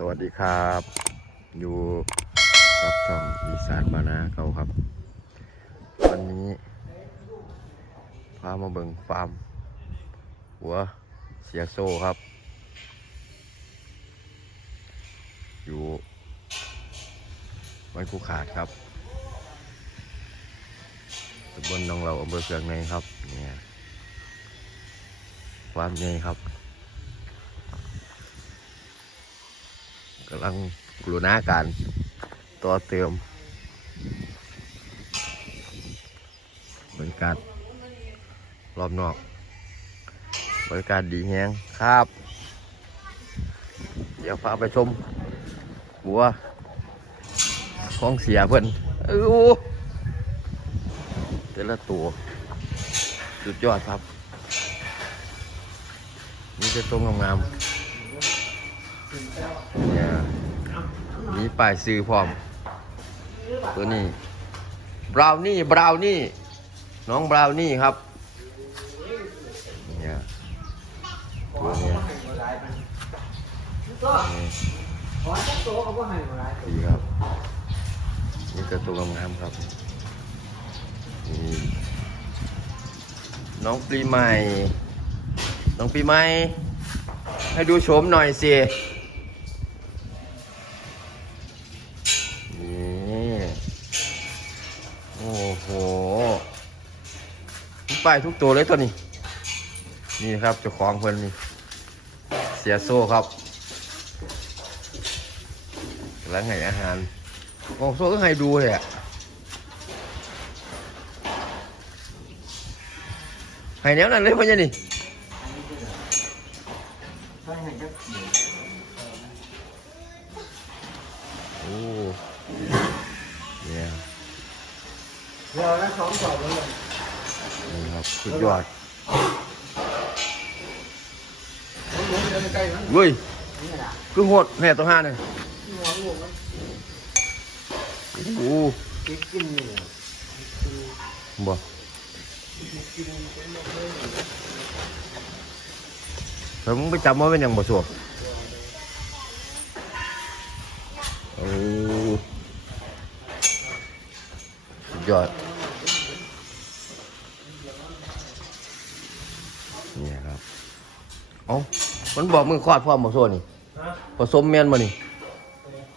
สวัสดีครับ อยู่รับช่องอีสานบานาเขาครับ วันนี้พามาเบิ่งฟาร์ม หัวเสียโซ่ครับ อยู่ไว้คูขาดครับตำบลหนองเราอำเภอเชียงในครับเนี่ยฟาร์มใหญ่ครับำลังกรุณาการต่อเติมบรรยากาศรอบนอกบรรยากาศดีแฮงครับ เดี๋ยวพาไปชมหัวของเสียเพื่อนเออแต่ละตัวสุดยอดครับ นี่จะตรงงามๆ มีป้ายซื้อพร้อม ตัวนี้บราวนี่บราวนี่น้องบราวนี่ครับเนี่ยตัวเนี้ยนี่กโตเขาก็ให้มาหลายดีครับนี่กระตัวงามครับนี่น้องปีใหม่ น้องปีใหม่ ให้ดูโฉมหน่อยสิ นี่ โอ้โหมี ป้ายทุกตัวเลยตัวนี้ นี่ครับเจ้าของเพิ่นนี่ เสียโซ่ครับกำลังให้อาหารโอ้โซ่ก็ให้ดูเลยอะให้แนวนั้นเลยพ่อเนี่ยนี่ใช่ให้จักโอ้เนี่ยเดี๋ยวละสองสอบเลย นี่ครับสุดยอดผมหลงเดินใกล้มันเว้ยนี่แหละคือโหดแห่ตัวห้าเนี่ยที่หัวงูมันโอ้โหกินกินนี่บ่แต่มึงไปจับมาเป็นอย่างบ่สวบโอ้สุดยอดเนี่ยครับ เอ้ามันบอกมือคลอดพร้อมบ่โซ่นี่ผสมแมนมานี่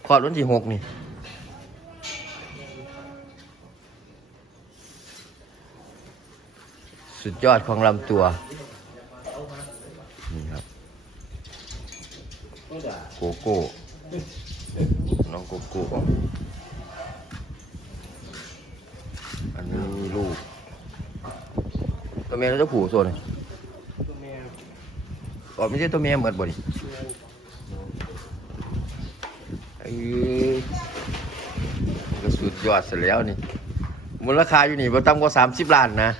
คลอดวันที่หกนี่สุดยอดของลำตัว นี่ครับก็ด่าโกโก้ น้องโกโก้อันนี้มีลูกตัวเมียแล้วจะผูส่วนนี่ ก่อนไม่ใช่ตัวเมียเหมือนบ่ดิเอ้ยมันก็สุดยอดเสร็จแล้วนี่ มูลค่าอยู่นี่บ่ต่ำกว่าสามสิบล้านนะ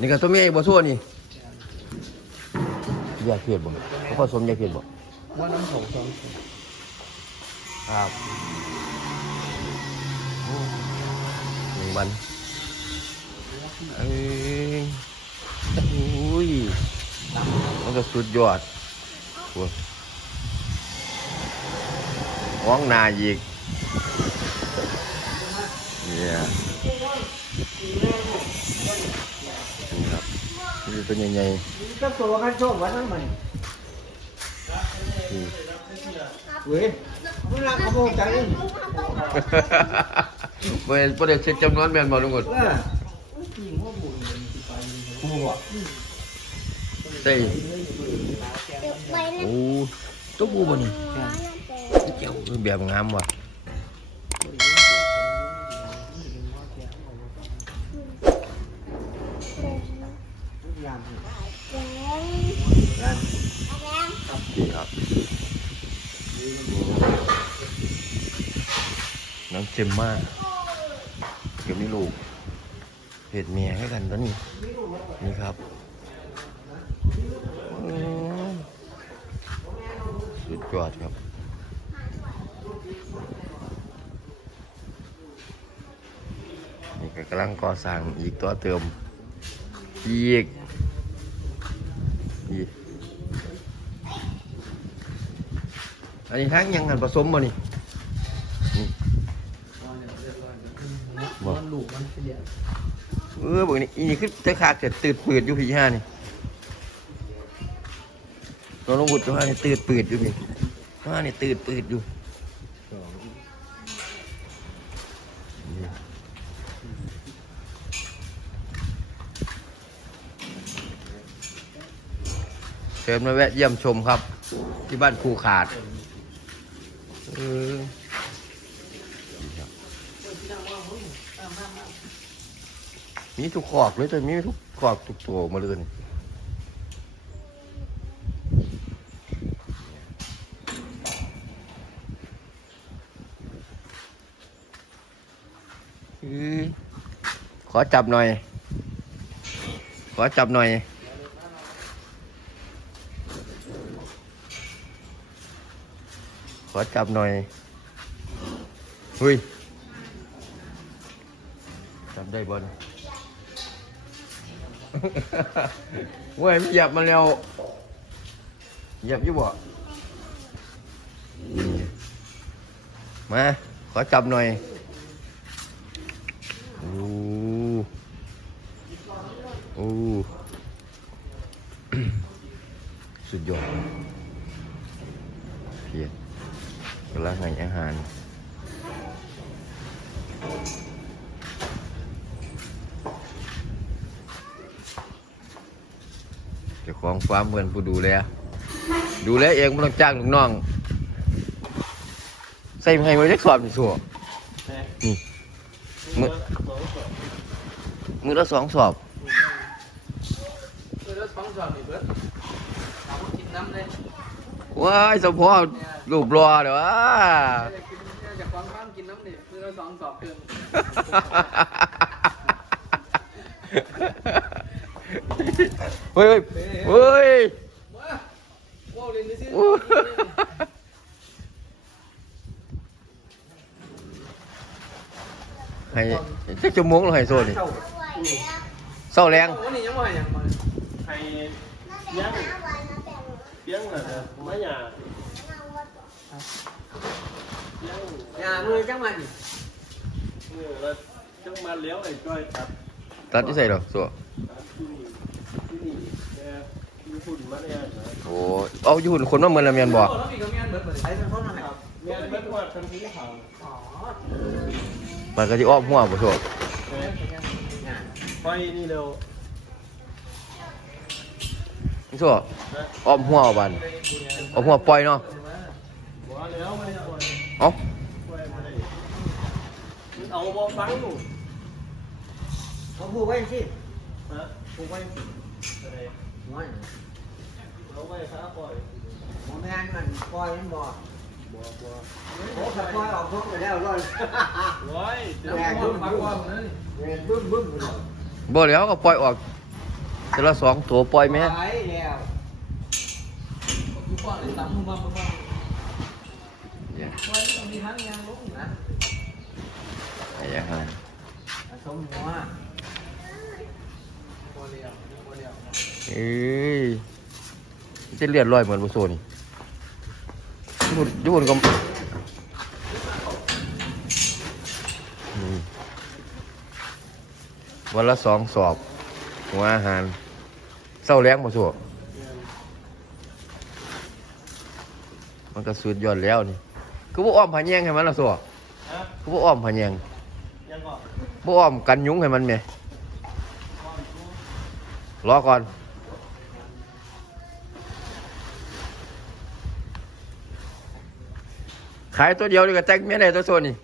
นี่ก็ตัวเมียอีกบ่ส่วนนี่ยาเพียดบ่เขาผสมยาเพียดบ่ว่าน้ำสองสองครับโอ้หนึ่งวัน เอ้ยอุ้ยมันก็สุดยอดโอ้ยห้องนาอีกเนี่ยนี่ครับนี่ตัวใหญ่จักโตกันโชควันนั้นมันๆนี่เว้ยเวลาเขาบอกใจเองเมื่อประเดี๋ยวเช็คจำนวนแมนบอลทุกคน เออจริงว่าบุญมันสิไป กูอะใช่โอ้ตัวกูบ่นี่เจ้าแบบงามว่ะยามดีครับน้องเจมมาเก็บนี่ลูกเห็ดเมียให้กันตัวนี้ นี่ครับอืมสุดยอดครับ นี่ก็กำลังก่อสร้างอีกตัวเติม อีกดีอันนี้ทั้งยังหันผสมบ่นี่มันลูกมันเสีย เออบอกนี่อีนี่คือจะขาดเกิดตืดปืดอยู่พี่ห้านี่น้องลงบุตรห้านี่ตืดปืดอยู่พี่ห้านี่ตืดปืดอยู่เชิญมาแวะเยี่ยมชมครับ ที่บ้านครูขาดเออ มีทุกขอบเลยแต่มีทุกขอบทุกตัวมาเลยนี่อื้อขอจับหน่อย ขอจับหน่อยขอจับหน่อยเฮ้ยจับได้บอล เว้ยมันหยียบมาแล้วหยียบยู่บ่มา ขอจับหน่อยโอ้โอ้สุดยอดเพียรกำลังให้อาหารเจ้า ของฟาร์มเพื่อนผู้ดูแลดูแลเองไม่ต้องจ้างลูกน้อง ใส่ให้มาเล็กสอบนี่สัวนี่มือมือละสองสอบเออแล้วท้องจอดอีกเบิดถามว่ากินน้ำเลยว้ายสมพอรูปรอเดี๋ยววะอยากกินอยากฟังข้ามกินน้ำดิมือละสองสอบเกิน เฮ้ยเฮ้ยว้าว้าวเรียนได้สิโอ้ให้จักชั่วโมงเราใฝุ่นมาเนี่ยโอ้เอาอยู่หุ่นคนมาเมือนละเมียนบ่แล้วมีก็มีอันเบิดเบิดใช้เป็นคนอะไรครับเมียนเม็ดว่าทันทีเขาอ๋อมันก็สิอ้อมหัวบ่สัวไฟนี่เร็วสัวอ้อมหัวบันอ้อมหัวปล่อยเนาะหัวแล้วไม่ได้ปล่อเอ้าปล่อยไม่ได้มันเอาบอฟังอยู่เขาพูดไว้สิฮะผูกไว้อะไร เอาไว้ซะปล่อยหัวแม่นมันปล่อยมันบอกบัวบัวโอ้ถ้าปล่อยออกทุกไปแล้วร้อยร้อยเดี๋ยวแรงบึ้มบึ้มแรงบึ้มบึ้มเลยบ่แล้วก็ปล่อยออกแต่ละสองตัวปล่อยแม่ไปแล้วคือป้อนเลยตำมึงบ้างมึงบ้างเนี่ยปล่อยต้องมีทั้งยางลงนะให้อาหารผสมหัวโคเรียวโคเรียวเอ้ย มันจะเลือดลอยเหมือนบุโซนี่ญี่ปุ่นญี่ปุ่นก็อืมวันละสองสอบ หัวอาหารเศร้าแรงบุโซมันก็สุดยอดแล้วนี่คือบ่อ้อมผาแยงให้มันละโซฮะคือบ่อ้อมผาแยงยังก่อนบ่อ้อมกันยุงให้มันไหมรอก่อน ขายตัวเดียวนี่ก็แต่งเมียได้ตัวโซนนี่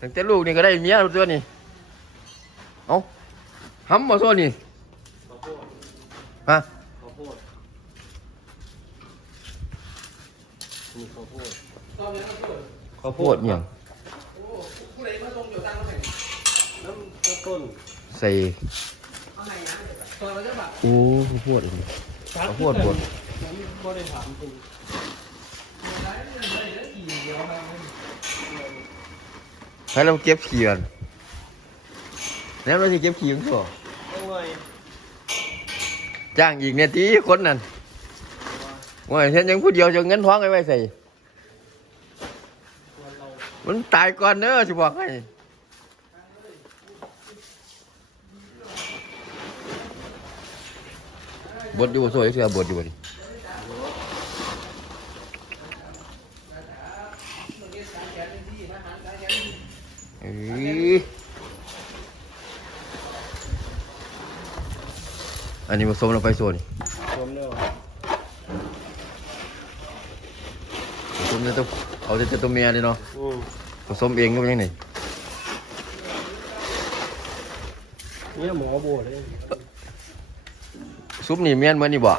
ตั้งแต่ลูกนี่ก็ได้เมียตัวนี้เอาห้ำมาโซนนี่ข้าวโพดฮะข้าวโพดมีข้าวโพดอนนี้ก็คือข้าวโพดเนี่ยใดมางน้ำต้นใส่เอาไงนะตอนเราจะแบบโอ้ข้าวโพดอีกข้าวโพดบด ให้เราเก็บขี้กันแล้วเราจะเก็บขี้กันตัวต้องเลยจ้างอีกเนี่ยตีคนนั่นว่าเห็นยังผู้เดียวจะเงินท้องไว้ไว้ใส่ มันตายก่อนเนอะจะบอกให้บดอยู่สวยเสือบดอยู่บ่ดิเอ้ย อันนี้ผสมลงไปส่วนผมเนี่ยผสมจะต้องเอาแต่ตัวเมียเลยเนาะอืมผสมเองก็ยังไงเนี่ยหมอโบเลยซุปนี่เมียนเหมือนนี่บ่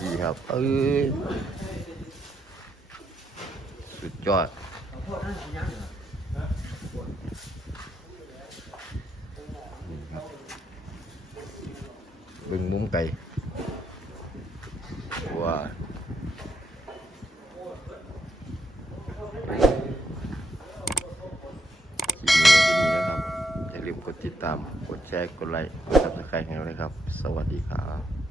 ดีครับเอ้ยสุดยอดนี่ครับเบึงมุมไก่ว้าคลิปนี้ที่นี่นะครับ อย่าลืมกดติดตาม กดแชร์ กดไลค์ กดซับสไครต์ให้เราเลยครับ สวัสดีครับ